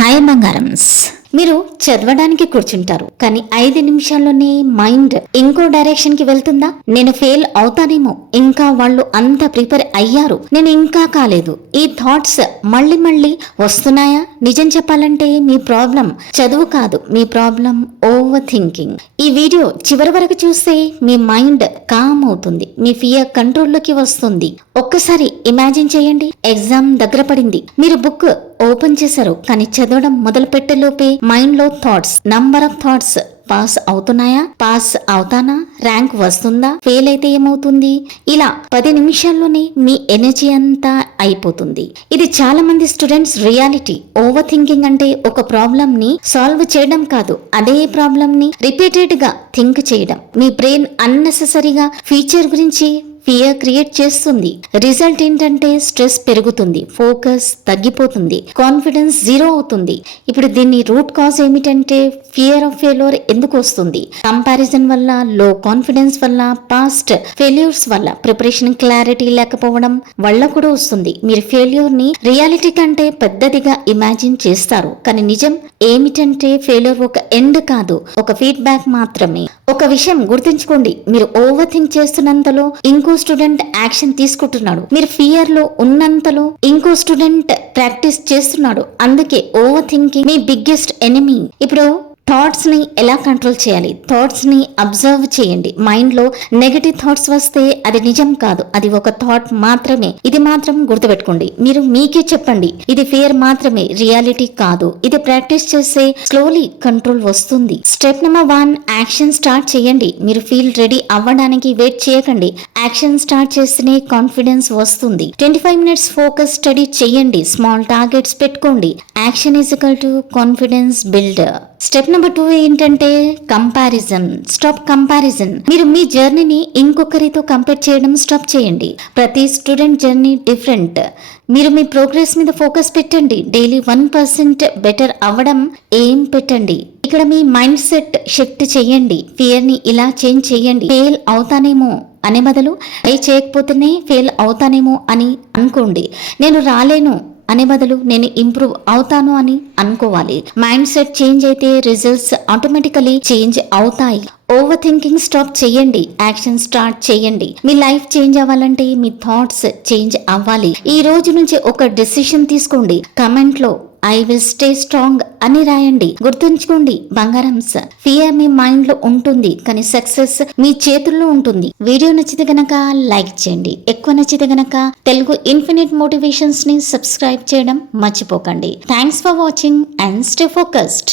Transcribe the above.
Hi బంగారమ్స్. మీరు చదవడానికి కూర్చుంటారు, కానీ 5 నిమిషాల్లోనే మైండ్ ఇంకో డైరెక్షన్ కి వెళ్తుందా? నేను ఫెయిల్ అవుతానేమో, ఇంకా వాళ్ళు అంత ప్రిపేర్ అయ్యారు, నేను ఇంకా కాలేదు, ఈ థాట్స్ మళ్ళీ మళ్ళీ వస్తున్నాయా? నిజం చెప్పాలంటే మీ ప్రాబ్లం చదువు కాదు, మీ ప్రాబ్లం ఓవర్ థింకింగ్. ఈ వీడియో చివరి వరకు చూస్తే మీ మైండ్ కామ్ అవుతుంది, మీ ఫియర్ కంట్రోల్లోకి వస్తుంది. ఒక్కసారి ఇమాజిన్ చేయండి, ఎగ్జామ్ దగ్గర పడింది, మీరు బుక్ ఓపెన్ చేశారు, కానీ చదవడం మొదలు పెట్టేలోపే మైండ్ లో thoughts, number of thoughts. Pass అవుతున్నాయా? పాస్ అవుతానా? ర్యాంక్ వస్తుందా? ఫెయిల్ అయితే ఏమవుతుంది? ఇలా 10 నిమిషాల్లోనే మీ ఎనర్జీ అంతా అయిపోతుంది. ఇది చాలా మంది స్టూడెంట్స్ రియాలిటీ. ఓవర్ థింకింగ్ అంటే ఒక ప్రాబ్లమ్ ని సాల్వ్ చేయడం కాదు, అదే ప్రాబ్లమ్ ని రిపీటెడ్ గా థింక్ చేయడం. మీ బ్రెయిన్ అన్నెసెసరీగా ఫ్యూచర్ గురించి ఫియర్ క్రియేట్ చేస్తుంది. రిజల్ట్ ఏంటంటే స్ట్రెస్ పెరుగుతుంది, ఫోకస్ తగ్గిపోతుంది, కాన్ఫిడెన్స్ జీరో అవుతుంది. ఇప్పుడు దీన్ని రూట్ కాజ్ ఏమిటంటే ఫియర్ ఆఫ్ ఫెయిల్యూర్ ఎందుకు వస్తుంది? కంపారిజన్ వల్ల, లో కాన్ఫిడెన్స్ వల్ల, పాస్ట్ ఫెయిల్యూర్స్ వల్ల, ప్రిపరేషన్ క్లారిటీ లేకపోవడం వల్ల కూడా వస్తుంది. మీరు ఫెయిల్యూర్ ని రియాలిటీ కంటే పెద్దదిగా ఇమాజిన్ చేస్తారు, కానీ నిజం ఏమిటంటే ఫెయిల్యూర్ ఒక ఎండ్ కాదు, ఒక ఫీడ్బ్యాక్ మాత్రమే. ఒక విషయం గుర్తుంచుకోండి, మీరు ఓవర్ థింక్ చేస్తున్నంతలో ఇంకో స్టూడెంట్ యాక్షన్ తీసుకుంటున్నాడు, మీరు ఫియర్ లో ఉన్నంతలో ఇంకో స్టూడెంట్ ప్రాక్టీస్ చేస్తున్నాడు. అందుకే ఓవర్ థింకింగ్ మీ బిగ్గెస్ట్ ఎనిమీ. ఇప్పుడు థాట్స్ ని ఎలా కంట్రోల్ చేయాలి? థాట్స్ ని అబ్జర్వ్ చేయండి. మైండ్ లో నెగటివ్ థాట్స్ వస్తే అది నిజం కాదు, అది ఒక థాట్ మాత్రమే. ఇది మాత్రం గుర్తుపెట్టుకోండి. మీరు మీకే చెప్పండి, ఇది ఫియర్ మాత్రమే, రియాలిటీ కాదు. ఇది ప్రాక్టీస్ చేస్తే స్లోలీ కంట్రోల్ వస్తుంది. స్టెప్ నెంబర్ 1, యాక్షన్ స్టార్ట్ చేయండి. మీరు ఫీల్ రెడీ అవ్వడానికి వెయిట్ చేయకండి, యాక్షన్ స్టార్ట్ చేస్తేనే కాన్ఫిడెన్స్ వస్తుంది. 25 మినిట్స్ ఫోకస్ స్టడీ చేయండి, స్మాల్ టార్గెట్స్ పెట్టుకోండి. Action is equal to confidence builder. Step number 2 ఏంటంటే కంపారిజన్. Stop comparison. మీరు మీ జర్నీని ఇంకొకరితో కంపేర్ చేయడం స్టాప్ చేయండి. ప్రతి స్టూడెంట్ జర్నీ డిఫరెంట్. మీరు మీ ప్రోగ్రెస్ మీద ఫోకస్ పెట్టండి. డైలీ 1% బెటర్ అవ్వడం ఏం పెట్టండి. ఇక్కడ మీ మైండ్ సెట్ షిఫ్ట్ చేయండి. ఫియర్ ని ఇలా చేంజ్ చేయండి. ఫెయిల్ అవుతానేమో అనే బదులు ట్రై చేయకపోతేనే ఫెయిల్ అవుతానేమో అని అనుకోండి. నేను రాలేను అనే బదులు నేను ఇంప్రూవ్ అవుతాను అని అనుకోవాలి. మైండ్ సెట్ చేంజ్ అయితే రిజల్ట్స్ ఆటోమేటికలీ చేంజ్ అవుతాయి. ఓవర్ థింకింగ్ స్టాప్ చేయండి, యాక్షన్ స్టార్ట్ చేయండి. మీ లైఫ్ చేంజ్ అవ్వాలంటే మీ థాట్స్ చేంజ్ అవ్వాలి. ఈ రోజు నుంచి ఒక డెసిషన్ తీసుకోండి. కమెంట్ లో ఐ విల్ స్టే స్ట్రాంగ్ అని రాయండి. గుర్తుంచుకోండి బంగారమ్స్, ఫియర్ మీ మైండ్ లో ఉంటుంది, కానీ సక్సెస్ మీ చేతుల్లో ఉంటుంది. వీడియో నచ్చితే గనక లైక్ చేయండి, ఎక్కువ నచ్చితే గనక తెలుగు ఇన్ఫినిట్ మోటివేషన్స్ ని సబ్స్క్రైబ్ చేయడం మర్చిపోకండి. Thanks for watching and stay focused.